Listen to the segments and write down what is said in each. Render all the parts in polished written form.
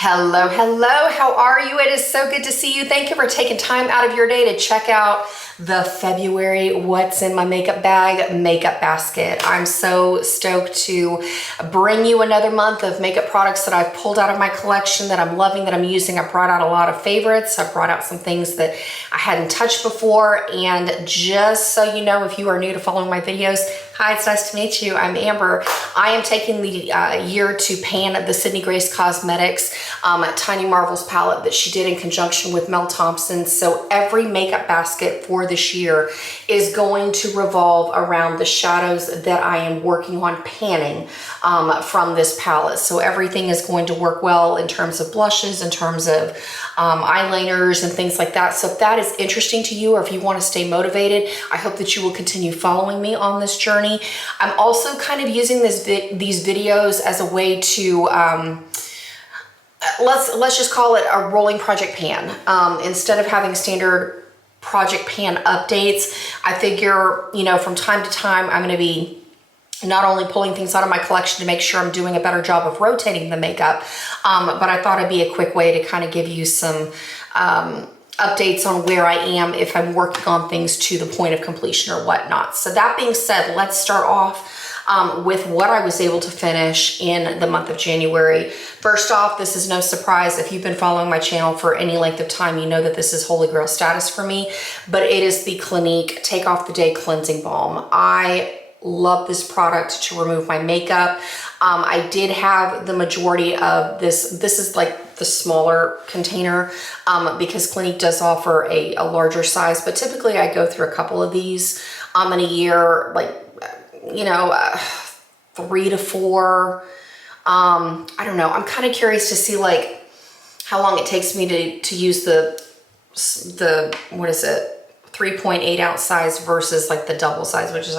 Hello, hello. How are you? It is so good to see you. Thank you for taking time out of your day to check out the February What's in My Makeup Bag makeup basket. I'm so stoked to bring you another month of makeup products that I've pulled out of my collection that I'm loving, that I'm using. I brought out a lot of favorites. I brought out some things that I hadn't touched before. And just so you know, if you are new to following my videos, hi, it's nice to meet you. I'm Amber. I am taking the year to pan the Sydney Grace Cosmetics Tiny Marvels palette that she did in conjunction with Mel Thompson. So every makeup basket for this year is going to revolve around the shadows that I am working on panning from this palette. So everything is going to work well in terms of blushes, in terms of eyeliners and things like that. So if that is interesting to you, or if you want to stay motivated, I hope that you will continue following me on this journey. I'm also kind of using these videos as a way to let's just call it a rolling project pan. Instead of having standard project pan updates, I figure, you know, from time to time, I'm going to be not only pulling things out of my collection to make sure I'm doing a better job of rotating the makeup, but I thought it'd be a quick way to kind of give you some updates on where I am if I'm working on things to the point of completion or whatnot. So that being said, let's start off with what I was able to finish in the month of January. First off, this is no surprise. If you've been following my channel for any length of time, you know that this is holy grail status for me, but it is the Clinique Take Off the Day Cleansing Balm. I love this product to remove my makeup. I did have the majority of this. This is like the smaller container because Clinique does offer a larger size, but typically I go through a couple of these in a year, like, you know, 3 to 4. I don't know. I'm kind of curious to see like how long it takes me to use the what is it, 3.8 ounce size versus like the double size, which is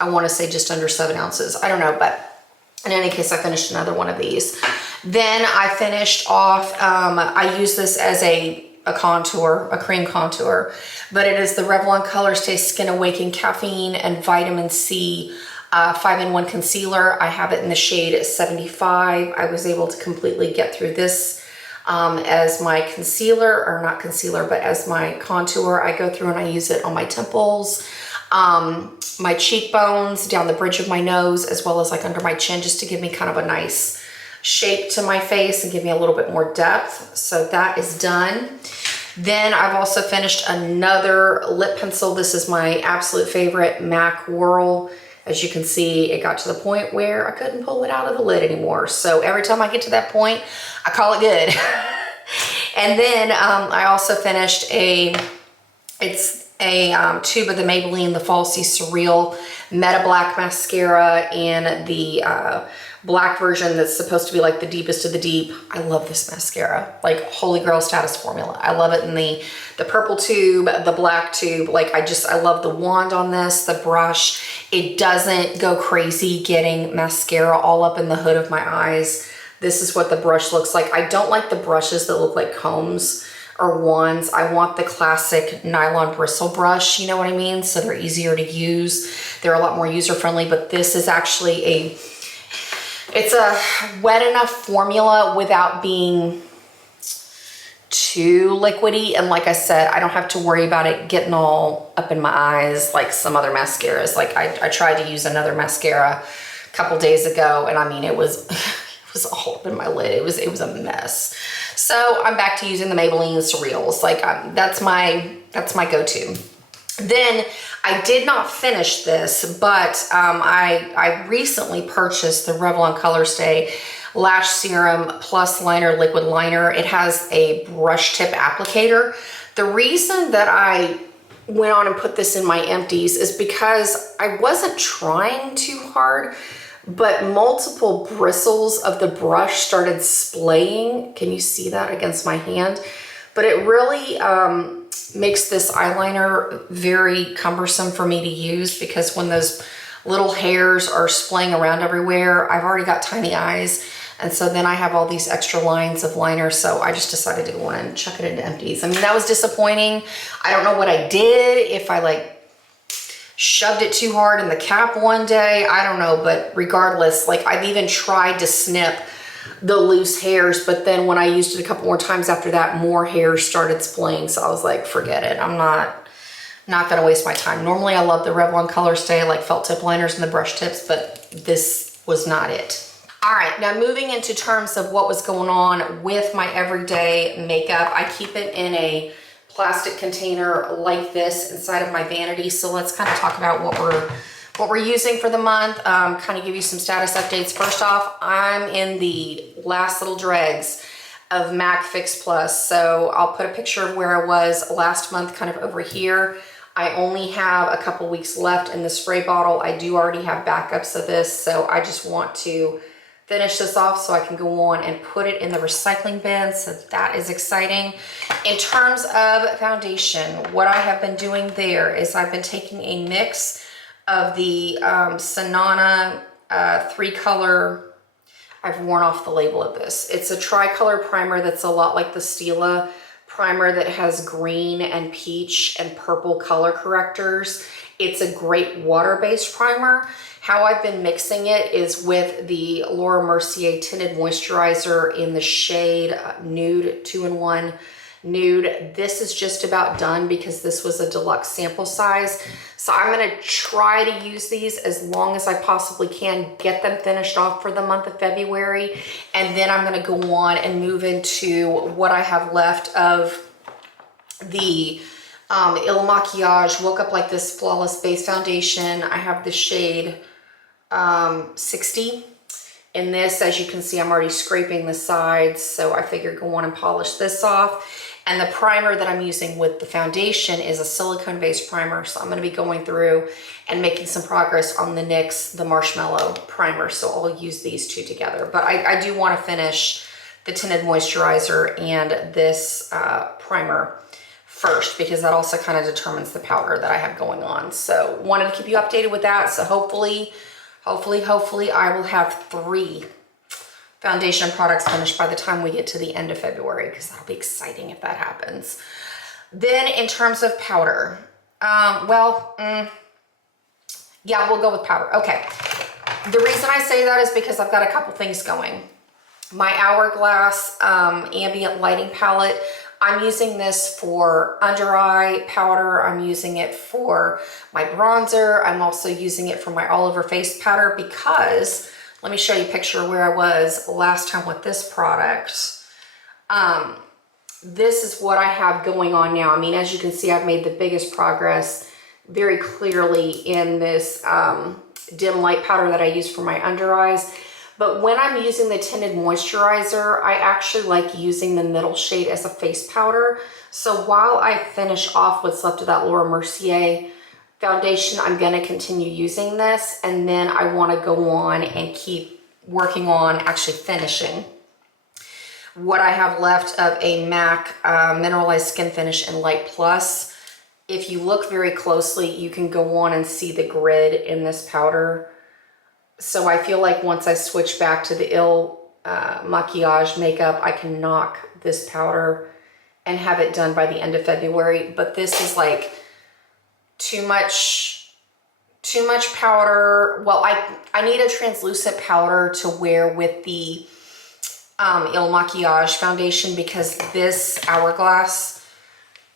I want to say just under 7 ounces. I don't know, but in any case, I finished another one of these. Then I finished off, I use this as a contour, a cream contour, but it is the Revlon Colorstay Skin Awaken Caffeine and Vitamin C 5-in-1 concealer. I have it in the shade 75. I was able to completely get through this as my concealer, or not concealer, but as my contour. I go through and I use it on my temples, my cheekbones, down the bridge of my nose, as well as like under my chin, just to give me kind of a nice shape to my face and give me a little bit more depth. So that is done. Then I've also finished another lip pencil. This is my absolute favorite, MAC Whirl. As you can see, it got to the point where I couldn't pull it out of the lid anymore. So every time I get to that point, I call it good. And then I also finished a tube of the Maybelline The Falsies Surreal Meta Black Mascara and the black version that's supposed to be like the deepest of the deep. I love this mascara, like holy grail status formula. I love it in the purple tube, the black tube. Like I love the wand on this, the brush. It doesn't go crazy getting mascara all up in the hood of my eyes. This is what the brush looks like. I don't like the brushes that look like combs or wands. I want the classic nylon bristle brush, you know what I mean? So they're easier to use. They're a lot more user-friendly, but this is actually it's a wet enough formula without being too liquidy. And like I said, I don't have to worry about it getting all up in my eyes like some other mascaras. Like I tried to use another mascara a couple days ago, and I mean, it was all up in my lid. It was a mess. So I'm back to using the Maybelline Surreals. Like that's my go-to. Then I did not finish this, but I recently purchased the Revlon Colorstay Lash Serum Plus Liner Liquid Liner. It has a brush tip applicator. The reason that I went on and put this in my empties is because I wasn't trying too hard, but multiple bristles of the brush started splaying. Can you see that against my hand? But it really makes this eyeliner very cumbersome for me to use, because when those little hairs are splaying around everywhere, I've already got tiny eyes. And so then I have all these extra lines of liner. So I just decided to go on and chuck it into empties. I mean, that was disappointing. I don't know what I did, if I like shoved it too hard in the cap one day, I don't know. But regardless, like I've even tried to snip the loose hairs, but then when I used it a couple more times after that, more hairs started splaying. So I was like, forget it. I'm not gonna waste my time. Normally I love the Revlon Color Stay, like felt tip liners and the brush tips, but this was not it. All right, now moving into terms of what was going on with my everyday makeup, I keep it in a plastic container like this inside of my vanity. So let's kind of talk about what we're using for the month, kind of give you some status updates. First off, I'm in the last little dregs of MAC Fix Plus. So I'll put a picture of where I was last month kind of over here. I only have a couple weeks left in the spray bottle. I do already have backups of this, so I just want to finish this off so I can go on and put it in the recycling bin. So that is exciting. In terms of foundation, what I have been doing there is I've been taking a mix of the Sanana 3-color, I've worn off the label of this. It's a tri-color primer that's a lot like the Stila primer that has green and peach and purple color correctors. It's a great water-based primer. How I've been mixing it is with the Laura Mercier Tinted Moisturizer in the shade Nude 2-in-1 Nude. This is just about done because this was a deluxe sample size. So I'm gonna try to use these as long as I possibly can, get them finished off for the month of February, and then I'm gonna go on and move into what I have left of the Il Makiage Woke Up Like This Flawless Base Foundation. I have the shade 60. In this, as you can see, I'm already scraping the sides, so I figured go on and polish this off. And the primer that I'm using with the foundation is a silicone-based primer, so I'm going to be going through and making some progress on the NYX, the Marshmallow primer, so I'll use these two together. But I do want to finish the Tinted Moisturizer and this primer first, because that also kind of determines the powder that I have going on. So wanted to keep you updated with that. So hopefully I will have 3 foundation products finished by the time we get to the end of February, because that'll be exciting if that happens. Then in terms of powder, yeah, we'll go with powder. Okay. The reason I say that is because I've got a couple things going. My Hourglass Ambient Lighting Palette, I'm using this for under eye powder. I'm using it for my bronzer. I'm also using it for my all over face powder because, let me show you a picture of where I was last time with this product. This is what I have going on now. I mean, as you can see, I've made the biggest progress very clearly in this dim light powder that I use for my under eyes. But when I'm using the Tinted Moisturizer, I actually like using the middle shade as a face powder. So while I finish off what's left of that Laura Mercier foundation, I'm going to continue using this, and then I want to go on and keep working on actually finishing what I have left of a MAC Mineralized Skin Finish in Light Plus. If you look very closely, you can go on and see the grid in this powder. So I feel like once I switch back to the Il Makiage makeup, I can knock this powder and have it done by the end of February. But this is like too much powder. Well, I need a translucent powder to wear with the Il Makiage foundation, because this Hourglass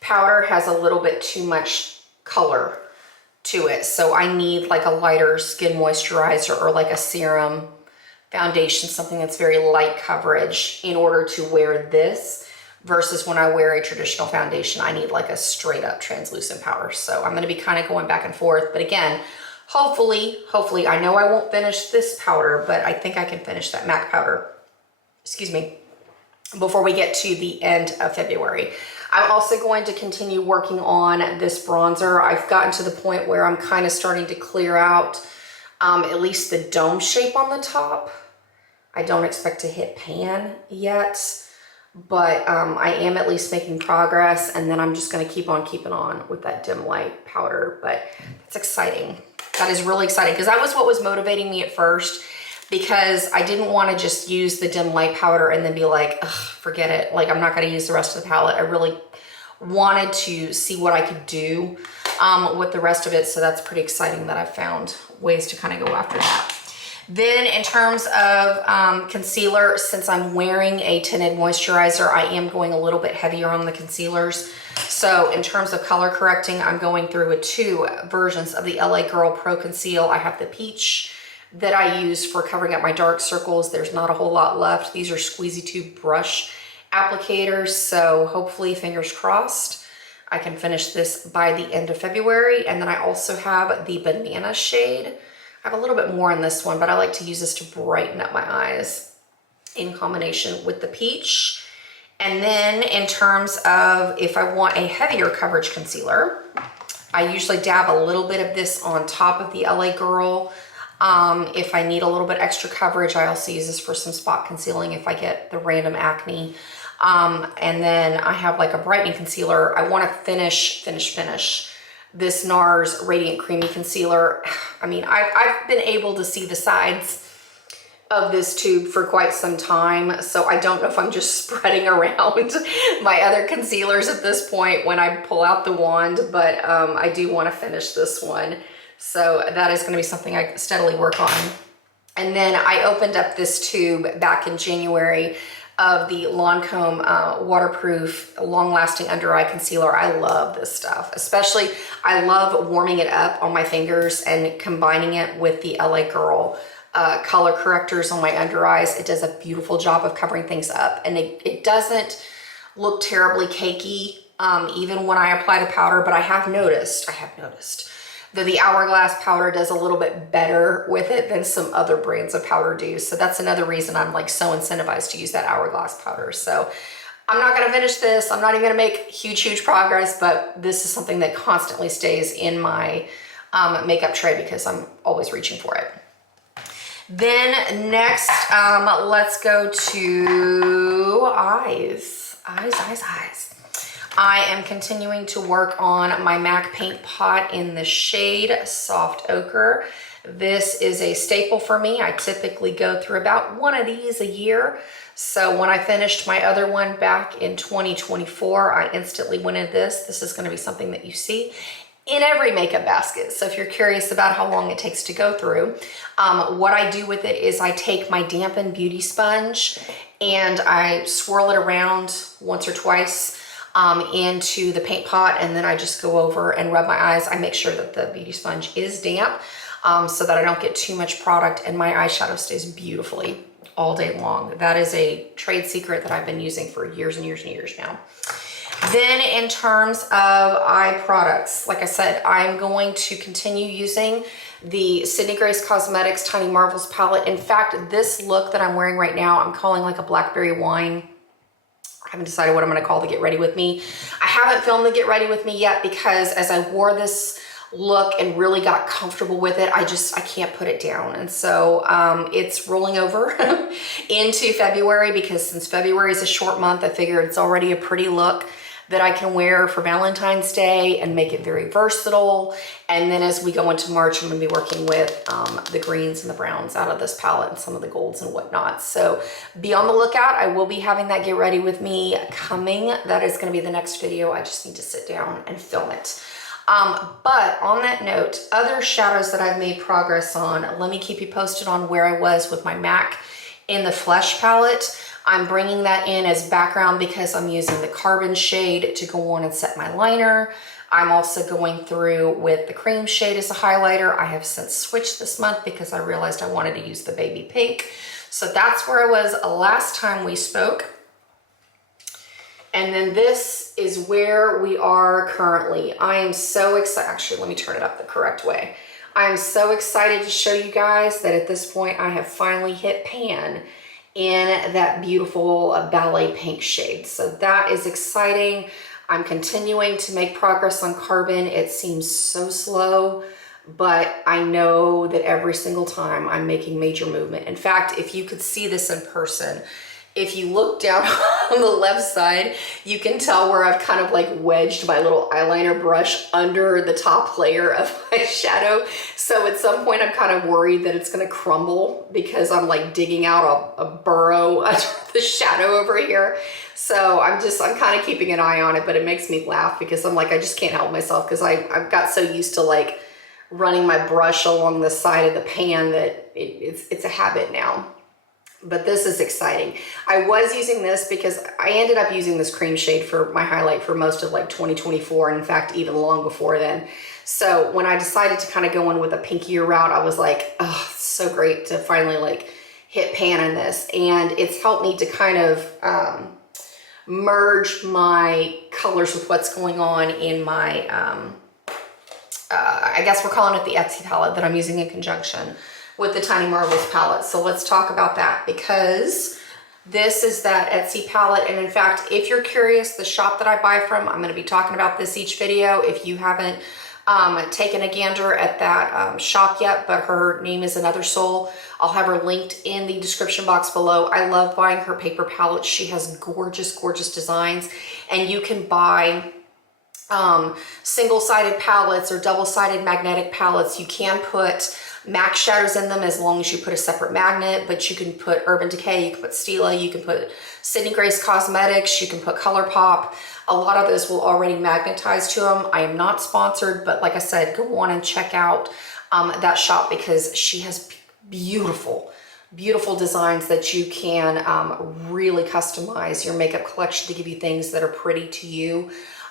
powder has a little bit too much color to it. So I need like a lighter skin moisturizer or like a serum foundation, something that's very light coverage, in order to wear this. Versus when I wear a traditional foundation, I need like a straight up translucent powder. So I'm going to be kind of going back and forth. But again, hopefully, I know I won't finish this powder, but I think I can finish that MAC powder, excuse me, before we get to the end of February. I'm also going to continue working on this bronzer. I've gotten to the point where I'm kind of starting to clear out at least the dome shape on the top. I don't expect to hit pan yet, but I am at least making progress, and then I'm just going to keep on keeping on with that dim light powder. But it's exciting. That is really exciting, because that was what was motivating me at first, because I didn't want to just use the dim light powder and then be like, ugh, forget it. Like, I'm not going to use the rest of the palette. I really wanted to see what I could do with the rest of it. So that's pretty exciting that I've found ways to kind of go after that. Then in terms of concealer, since I'm wearing a tinted moisturizer, I am going a little bit heavier on the concealers. So in terms of color correcting, I'm going through with two versions of the LA Girl Pro Conceal. I have the peach that I use for covering up my dark circles. There's not a whole lot left. These are squeezy tube brush applicators. So hopefully, fingers crossed, I can finish this by the end of February. And then I also have the banana shade. I have a little bit more in this one, but I like to use this to brighten up my eyes in combination with the peach. And then in terms of if I want a heavier coverage concealer, I usually dab a little bit of this on top of the LA Girl. If I need a little bit extra coverage, I also use this for some spot concealing if I get the random acne. And then I have like a brightening concealer. I want to finish this NARS Radiant Creamy Concealer. I mean, I've been able to see the sides of this tube for quite some time, so I don't know if I'm just spreading around my other concealers at this point when I pull out the wand, but I do want to finish this one. So that is going to be something I steadily work on. And then I opened up this tube back in January of the Lancome waterproof, long-lasting under-eye concealer. I love this stuff. Especially, I love warming it up on my fingers and combining it with the LA Girl color correctors on my under eyes. It does a beautiful job of covering things up, and it doesn't look terribly cakey even when I apply the powder, but I have noticed that the Hourglass powder does a little bit better with it than some other brands of powder do. So that's another reason I'm like so incentivized to use that Hourglass powder. So I'm not gonna finish this. I'm not even gonna make huge progress, but this is something that constantly stays in my makeup tray because I'm always reaching for it. Then next, let's go to eyes. I am continuing to work on my MAC paint pot in the shade Soft Ochre. This is a staple for me. I typically go through about one of these a year. So when I finished my other one back in 2024, I instantly went into this. This is going to be something that you see in every makeup basket. So if you're curious about how long it takes to go through, what I do with it is I take my dampened beauty sponge and I swirl it around once or twice into the paint pot, and then I just go over and rub my eyes. I make sure that the beauty sponge is damp so that I don't get too much product, and my eyeshadow stays beautifully all day long. That is a trade secret that I've been using for years and years and years now. Then in terms of eye products, like I said, I'm going to continue using the Sydney Grace Cosmetics Tiny Marvels palette. In fact, this look that I'm wearing right now, I'm calling like a blackberry wine. I haven't decided what I'm going to call the Get Ready With Me. I haven't filmed the Get Ready With Me yet because as I wore this look and really got comfortable with it, I can't put it down. And so it's rolling over into February, because since February is a short month, I figured it's already a pretty look that I can wear for Valentine's Day and make it very versatile. And then as we go into March, I'm gonna be working with the greens and the browns out of this palette and some of the golds and whatnot. So be on the lookout. I will be having that Get Ready With Me coming. That is gonna be the next video. I just need to sit down and film it. But on that note, other shadows that I've made progress on, let me keep you posted on where I was with my MAC in the Flesh palette. I'm bringing that in as background because I'm using the Carbon shade to go on and set my liner. I'm also going through with the cream shade as a highlighter. I have since switched this month because I realized I wanted to use the baby pink. So that's where I was last time we spoke. And then this is where we are currently. I am so excited. Actually, let me turn it up the correct way. I'm so excited to show you guys that at this point I have finally hit pan in that beautiful ballet pink shade. So that is exciting. I'm continuing to make progress on Carbon. It seems so slow, but I know that every single time I'm making major movement. In fact, if you could see this in person, if you look down on the left side, you can tell where I've kind of like wedged my little eyeliner brush under the top layer of my shadow. So at some point I'm kind of worried that it's gonna crumble because I'm like digging out a burrow under the shadow over here. So I'm kind of keeping an eye on it, but it makes me laugh because I'm like, I just can't help myself because I've got so used to like running my brush along the side of the pan that it's a habit now. But this is exciting. I was using this because I ended up using this cream shade for my highlight for most of like 2024. And in fact, even long before then. So when I decided to kind of go in with a pinkier route, I was like, oh, it's so great to finally like hit pan in this. And it's helped me to kind of merge my colors with what's going on in my, I guess we're calling it the Etsy palette that I'm using in conjunction with the Tiny Marvels palette. So let's talk about that, because this is that Etsy palette. And in fact, if you're curious, the shop that I buy from, I'm going to be talking about this each video. If you haven't taken a gander at that shop yet, but her name is Another Soul, I'll have her linked in the description box below. I love buying her paper palettes. She has gorgeous, gorgeous designs, and you can buy single-sided palettes or double-sided magnetic palettes. You can put MAC shadows in them as long as you put a separate magnet, but you can put Urban Decay, you can put Stila, you can put Sydney Grace Cosmetics, you can put ColourPop. A lot of those will already magnetize to them. I am not sponsored, but like I said, go on and check out that shop, because she has beautiful, beautiful designs that you can really customize your makeup collection to give you things that are pretty to you.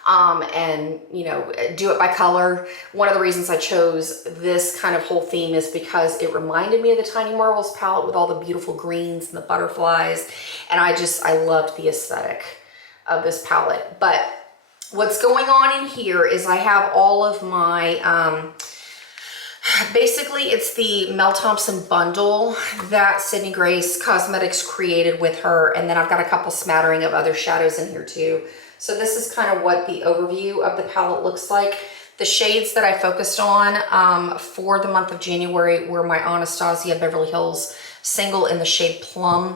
And you know, do it by color. One of the reasons I chose this kind of whole theme is because it reminded me of the Tiny Marvels palette with all the beautiful greens and the butterflies. And I loved the aesthetic of this palette. But what's going on in here is I have all of my, basically it's the Mel Thompson bundle that Sydney Grace Cosmetics created with her. And then I've got a couple smattering of other shadows in here too. So this is kind of what the overview of the palette looks like. The shades that I focused on for the month of January were my Anastasia Beverly Hills single in the shade Plum.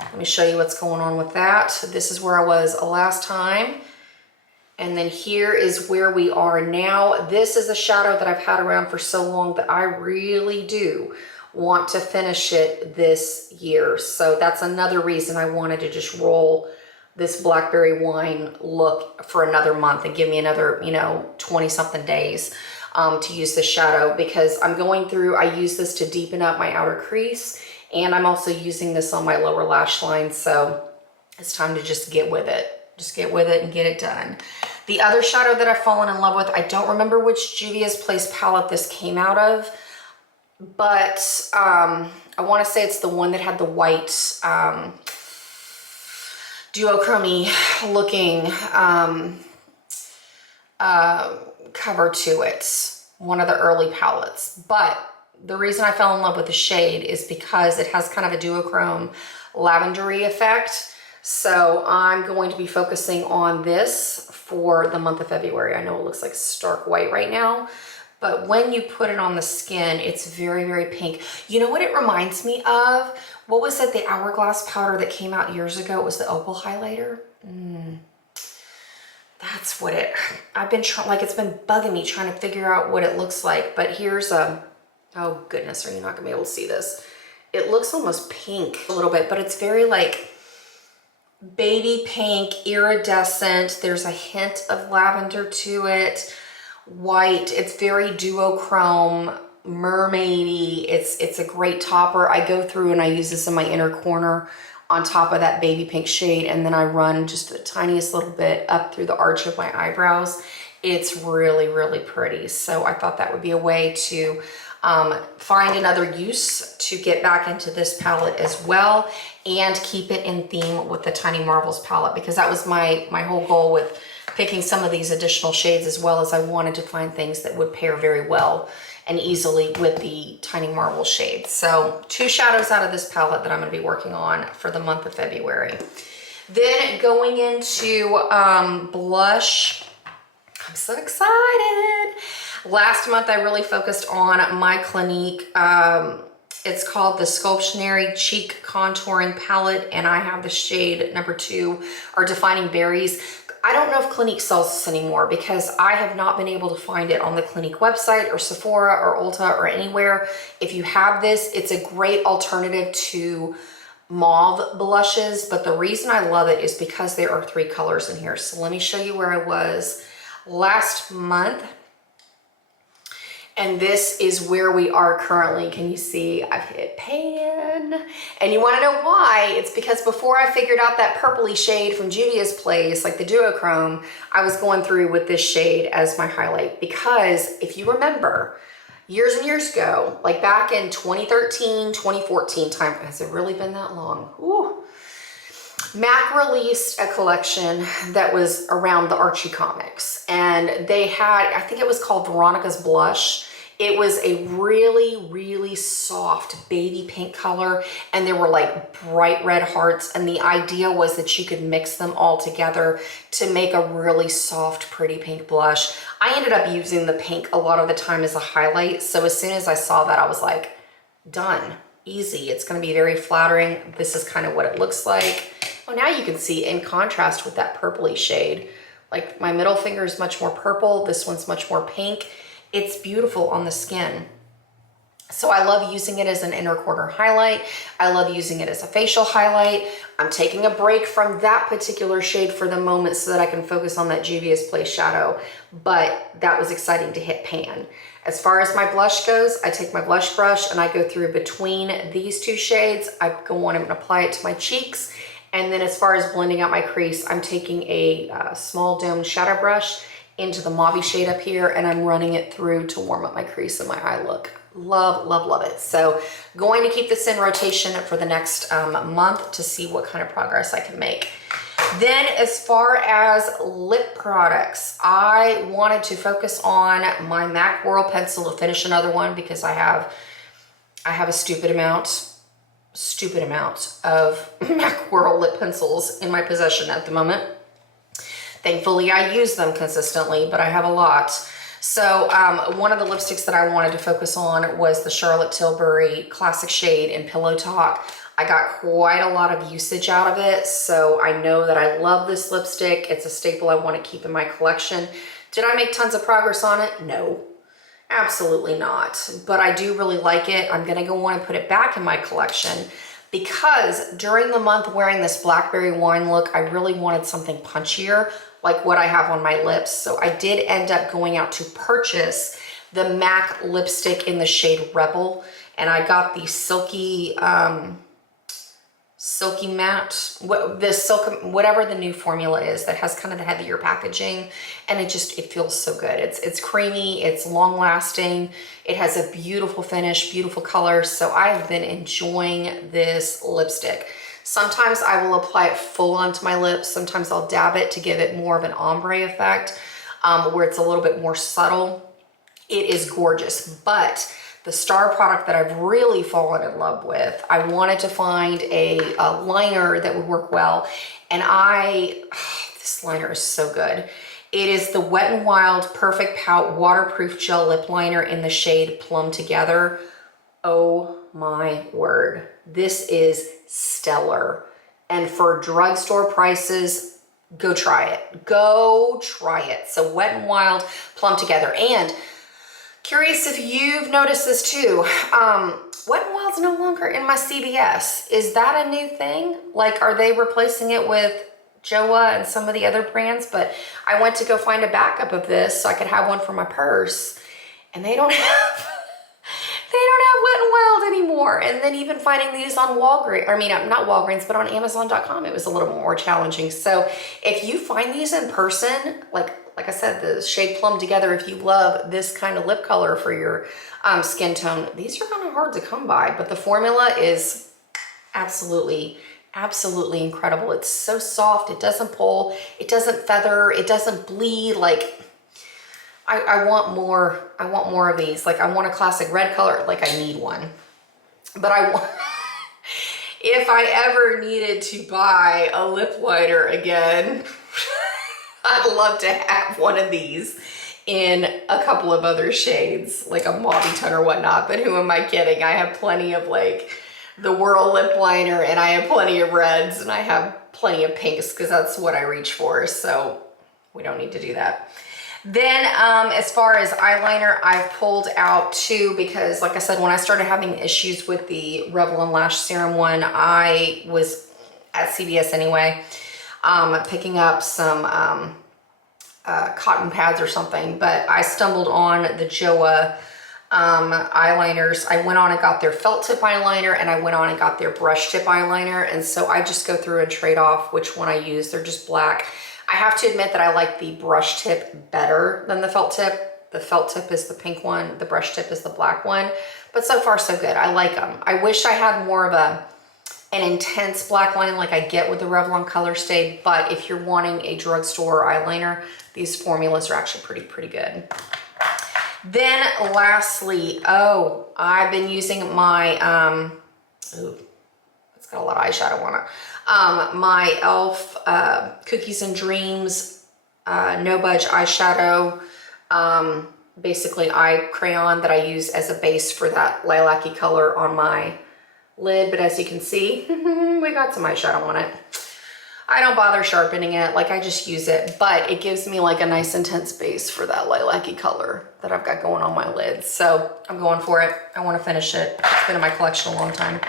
Let me show you what's going on with that. So this is where I was last time. And then here is where we are now. This is a shadow that I've had around for so long that I really do want to finish it this year. So that's another reason I wanted to just roll this Blackberry Wine look for another month and give me another, 20 something days to use this shadow, because I'm going through, I use this to deepen up my outer crease, and I'm also using this on my lower lash line. So it's time to just get with it. Just get with it and get it done. The other shadow that I've fallen in love with, I don't remember which Juvia's Place palette this came out of, but I want to say it's the one that had the white duochrome looking cover to it. One of the early palettes. But the reason I fell in love with the shade is because it has kind of a duochrome lavendery effect. So I'm going to be focusing on this for the month of February. I know it looks like stark white right now, but when you put it on the skin, it's very, very pink. You know what it reminds me of? What was it? The Hourglass powder that came out years ago. It was the Opal highlighter. That's what I've been trying, like it's been bugging me trying to figure out what it looks like. But here's oh goodness, are you not gonna be able to see this? It looks almost pink a little bit, but it's very like baby pink, iridescent. There's a hint of lavender to it. White, it's very duochrome, mermaidy. It's a great topper. I go through and I use this in my inner corner on top of that baby pink shade, and then I run just the tiniest little bit up through the arch of my eyebrows. It's really, really pretty. So I thought that would be a way to find another use to get back into this palette as well, and keep it in theme with the Tiny Marvels palette, because that was my whole goal with picking some of these additional shades, as well as I wanted to find things that would pair very well and easily with the Tiny Marvel shades. So 2 shadows out of this palette that I'm going to be working on for the month of February. Then going into blush, I'm so excited. Last month I really focused on my Clinique. It's called the Sculptionary Cheek Contouring Palette, and I have the shade number 2, or Defining Berries. I don't know if Clinique sells this anymore, because I have not been able to find it on the Clinique website or Sephora or Ulta or anywhere. If you have this, it's a great alternative to mauve blushes, but the reason I love it is because there are 3 colors in here. So let me show you where I was last month. And this is where we are currently. Can you see I've hit pan? And you wanna know why? It's because before I figured out that purpley shade from Juvia's Place, like the duochrome, I was going through with this shade as my highlight. Because if you remember, years and years ago, like back in 2013, 2014 time, has it really been that long? Ooh. MAC released a collection that was around the Archie comics, and they had, I think it was called Veronica's Blush. It was a really, really soft baby pink color, and there were like bright red hearts, and the idea was that you could mix them all together to make a really soft, pretty pink blush. I ended up using the pink a lot of the time as a highlight, so as soon as I saw that, I was like, done, easy. It's gonna be very flattering. This is kind of what it looks like. Oh, now you can see in contrast with that purpley shade, like my middle finger is much more purple. This one's much more pink. It's beautiful on the skin. So I love using it as an inner corner highlight. I love using it as a facial highlight. I'm taking a break from that particular shade for the moment so that I can focus on that Juvia's Place shadow, but that was exciting to hit pan. As far as my blush goes, I take my blush brush and I go through between these two shades. I go on and apply it to my cheeks. And then as far as blending out my crease, I'm taking a small domed shadow brush into the mauve shade up here, and I'm running it through to warm up my crease and my eye look. Love, love, love it. So going to keep this in rotation for the next month to see what kind of progress I can make. Then as far as lip products, I wanted to focus on my MAC Whirl pencil to finish another one because I have a stupid amount of MAC Whirl lip pencils in my possession at the moment. Thankfully, I use them consistently, but I have a lot. So one of the lipsticks that I wanted to focus on was the Charlotte Tilbury Classic Shade in Pillow Talk. I got quite a lot of usage out of it, so I know that I love this lipstick. It's a staple I want to keep in my collection. Did I make tons of progress on it? No. Absolutely not, but I do really like it. I'm gonna go on and put it back in my collection because during the month wearing this Blackberry Wine look, I really wanted something punchier like what I have on my lips. So I did end up going out to purchase the MAC lipstick in the shade Rebel, and I got the silky matte, whatever the new formula is that has kind of the heavier packaging, and it feels so good. It's creamy, it's long lasting, it has a beautiful finish, beautiful color. So I have been enjoying this lipstick. Sometimes I will apply it full onto my lips. Sometimes I'll dab it to give it more of an ombre effect, where it's a little bit more subtle. It is gorgeous, but the star product that I've really fallen in love with, I wanted to find a liner that would work well. And this liner is so good. It is the Wet n Wild Perfect Pout Waterproof Gel Lip Liner in the shade Plum Together. Oh my word. This is stellar. And for drugstore prices, go try it. Go try it. So Wet n Wild Plum Together. And curious if you've noticed this too. Wet n Wild's no longer in my CVS. Is that a new thing? Like, are they replacing it with Joa and some of the other brands? But I went to go find a backup of this so I could have one for my purse, and they don't have Wet n Wild anymore. And then even finding these on Walgreens, I mean, not Walgreens, but on Amazon.com, it was a little more challenging. So if you find these in person, like I said, the shade Plum Together, if you love this kind of lip color for your skin tone, these are kind of hard to come by, but the formula is absolutely, absolutely incredible. It's so soft, it doesn't pull, it doesn't feather, it doesn't bleed. Like, I want more of these. Like, I want a classic red color, like I need one. But if I ever needed to buy a lip liner again, I'd love to have one of these in a couple of other shades, like a mauve tone or whatnot, but who am I kidding? I have plenty of like the Whirl lip liner, and I have plenty of reds, and I have plenty of pinks because that's what I reach for, so we don't need to do that. Then as far as eyeliner, I've pulled out two because, like I said, when I started having issues with the Revlon Lash Serum one, I was at CVS anyway, picking up some cotton pads or something, but I stumbled on the Joa eyeliners. I went on and got their felt tip eyeliner, and I went on and got their brush tip eyeliner. And so I just go through and trade off which one I use. They're just black. I have to admit that I like the brush tip better than the felt tip. The felt tip is the pink one. The brush tip is the black one. But so far so good. I like them. I wish I had more of an intense black line like I get with the Revlon Color Stay. But if you're wanting a drugstore eyeliner, these formulas are actually pretty good. Then lastly, I've been using my, it's got a lot of eyeshadow on it. My e.l.f. Cookies and Dreams No Budge eyeshadow. Basically eye crayon that I use as a base for that lilac-y color on my lid. But as you can see, we got some eyeshadow on it. I don't bother sharpening it, like I just use it, but it gives me like a nice intense base for that lilac-y color that I've got going on my lids. So I'm going for it. I want to finish it. It's been in my collection a long time.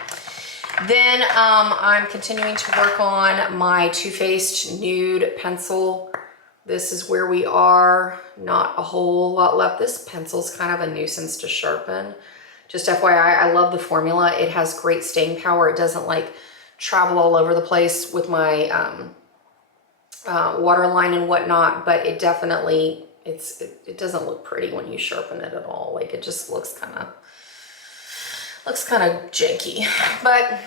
Then I'm continuing to work on my Too Faced Nude Pencil. This is where we are. Not a whole lot left. This pencil's kind of a nuisance to sharpen. Just FYI, I love the formula. It has great staying power. It doesn't like travel all over the place with my waterline and whatnot, but it definitely, it doesn't look pretty when you sharpen it at all. Like it just looks kind of janky, but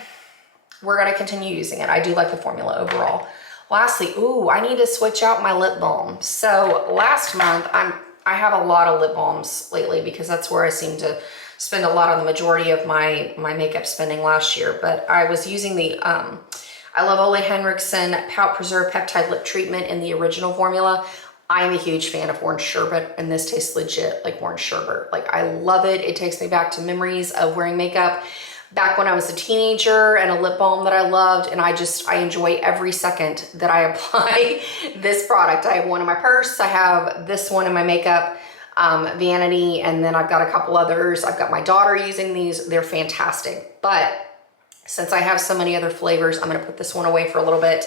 we're going to continue using it. I do like the formula overall. Lastly, I need to switch out my lip balm. So last month, I have a lot of lip balms lately because that's where I seem to spend a lot of the majority of my makeup spending last year. But I was using the I Love Ole Henriksen Pout Preserve Peptide Lip Treatment in the original formula. I'm a huge fan of orange sherbet, and this tastes legit like orange sherbet. Like I love it. It takes me back to memories of wearing makeup back when I was a teenager, and a lip balm that I loved, and I enjoy every second that I apply this product. I have one in my purse. I have this one in my makeup vanity, and then I've got a couple others. I've got my daughter using these. They're fantastic. But since I have so many other flavors, I'm going to put this one away for a little bit.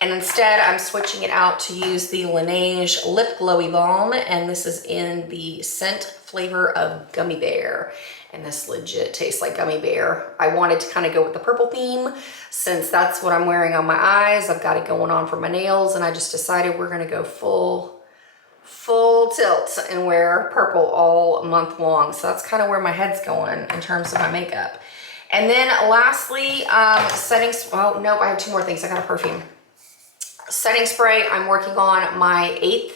And instead, I'm switching it out to use the Laneige Lip Glowy Balm. And this is in the scent flavor of Gummy Bear. And this legit tastes like Gummy Bear. I wanted to kind of go with the purple theme since that's what I'm wearing on my eyes. I've got it going on for my nails, and I just decided we're going to go full tilt and wear purple all month long. So that's kind of where my head's going in terms of my makeup. And then lastly, setting, oh nope, I have two more things. I got a perfume. Setting spray, I'm working on my 8th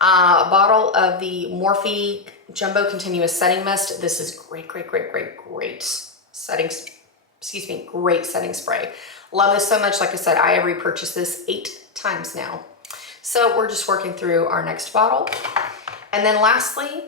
bottle of the Morphe Jumbo Continuous Setting Mist. This is great setting, great setting spray. Love this so much. Like I said, I have repurchased this 8 times now. So we're just working through our next bottle. And then lastly,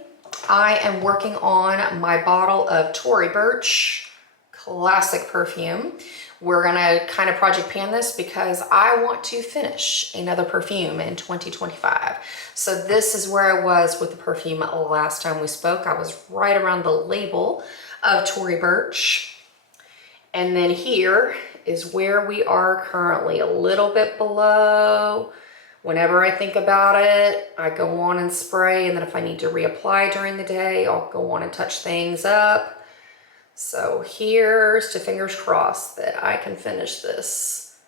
I am working on my bottle of Tory Burch Classic Perfume. We're gonna kind of project pan this because I want to finish another perfume in 2025. So this is where I was with the perfume last time we spoke. I was right around the label of Tory Burch. And then here is where we are currently, a little bit below. Whenever I think about it, I go on and spray, and then if I need to reapply during the day, I'll go on and touch things up. So here's to fingers crossed that I can finish this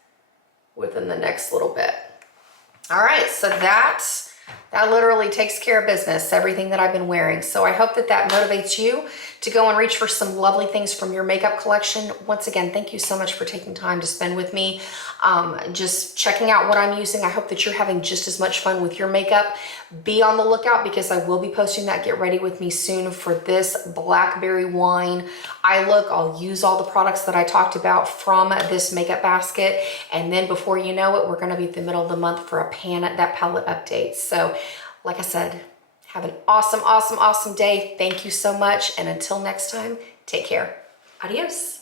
within the next little bit. All right, so that literally takes care of business, everything that I've been wearing. So I hope that motivates you to go and reach for some lovely things from your makeup collection. Once again, thank you so much for taking time to spend with me, just checking out what I'm using. I hope that you're having just as much fun with your makeup. Be on the lookout because I will be posting that Get Ready With Me soon for this Blackberry Wine eye look. I'll use all the products that I talked about from this makeup basket. And then before you know it, we're gonna be at the middle of the month for a that palette update. So like I said, have an awesome day. Thank you so much. And until next time, take care. Adios.